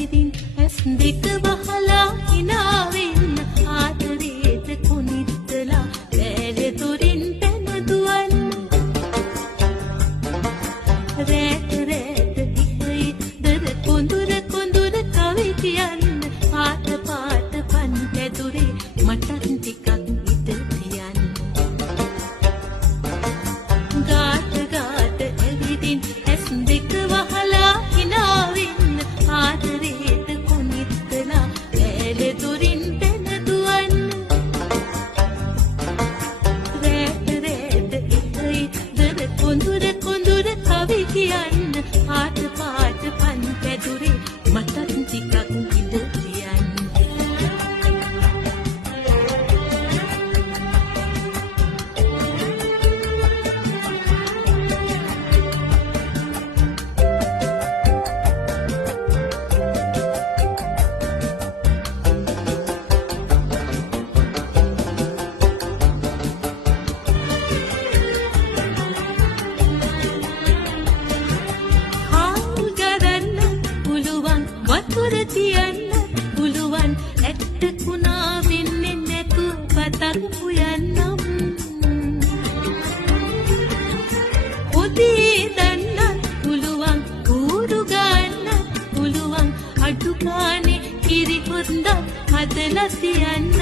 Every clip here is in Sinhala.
ඇවිදින් ඇස් දෙක වහලා හිනාවෙන්න ආදරේට කුනිත්තලා බෑල දොරින් පැන දුවන්න රැට රැට ඉහයිදර කොඳුර කොඳුර කවි කියන්න පාට පාට පන් පැදුරේ මටත් ටිකක් ඉත තියන්න ගාට ගාට ඇවිදින් ඇස් දෙක වහලා හිනාවෙන්න ආදරේට කුනිත්තලා බෑල දොරින් පැන දුවන්න රැට රැට ඉහයිදර කොඳුර කොඳුර කවි කියන්න පාට පාට පන් පැදුරේ මටත් ටිකක් ඉත තියන්න වතුර තියන්න පුළුවන් ඇට්ටකුණා වෙන්නේ නැතු පතක් පුයන්නම් පොදී දන්නත් පුළුවන් කූරු ගන්නත් පුළුවන් අඩු ගානේ කිරි හොඳක් හදලා තියන්නම්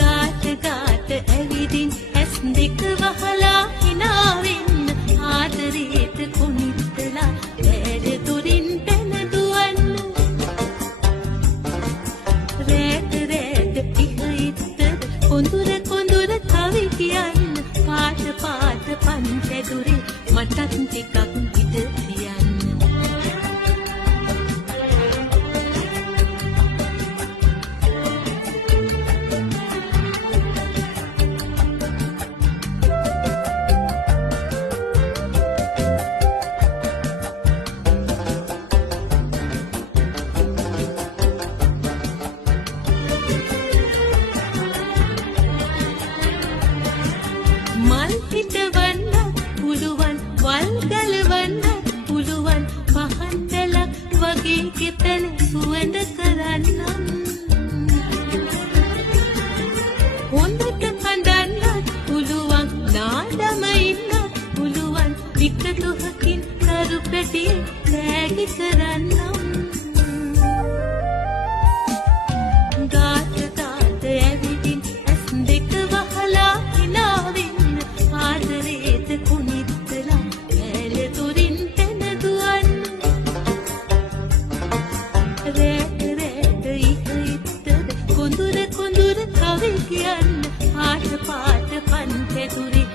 ගාට ගාට ඇවිදින් ඇස් දෙක වහලා හිනාවෙන්න ආදරේට කුනිත්තලා බෑල දොරින් පැන දුවන්න රැට රැට ඉහයිත්තර කොඳුර කොඳුර කවි කියන්න පාට පාට පන් පැදුරේ මටත් ටිකක් ඉත තියන්න මල් හිටවන්න පුළුවන් වල් ගලවන්න පුළුවන් පහන් දැලක් වගේ කෙතන සුවඳ කරන්නම් හොඳට හඳන්නත් පුළුවන් නාඩම ඉන්නත් පුළුවන් විකටොහකින් කරු පැටිය තෑගි කරන්නම් ගාට ගාට ඇවිදින් ඇස් දෙක වහලා හිනාවෙන්න ආදරේට කුනිත්තලා බෑල දොරින් පැන දුවන්න රැට රැට ඉහයිත්තර කොඳුර කොඳුර කවි කියන්න පාට පාට පන් පැදුරේ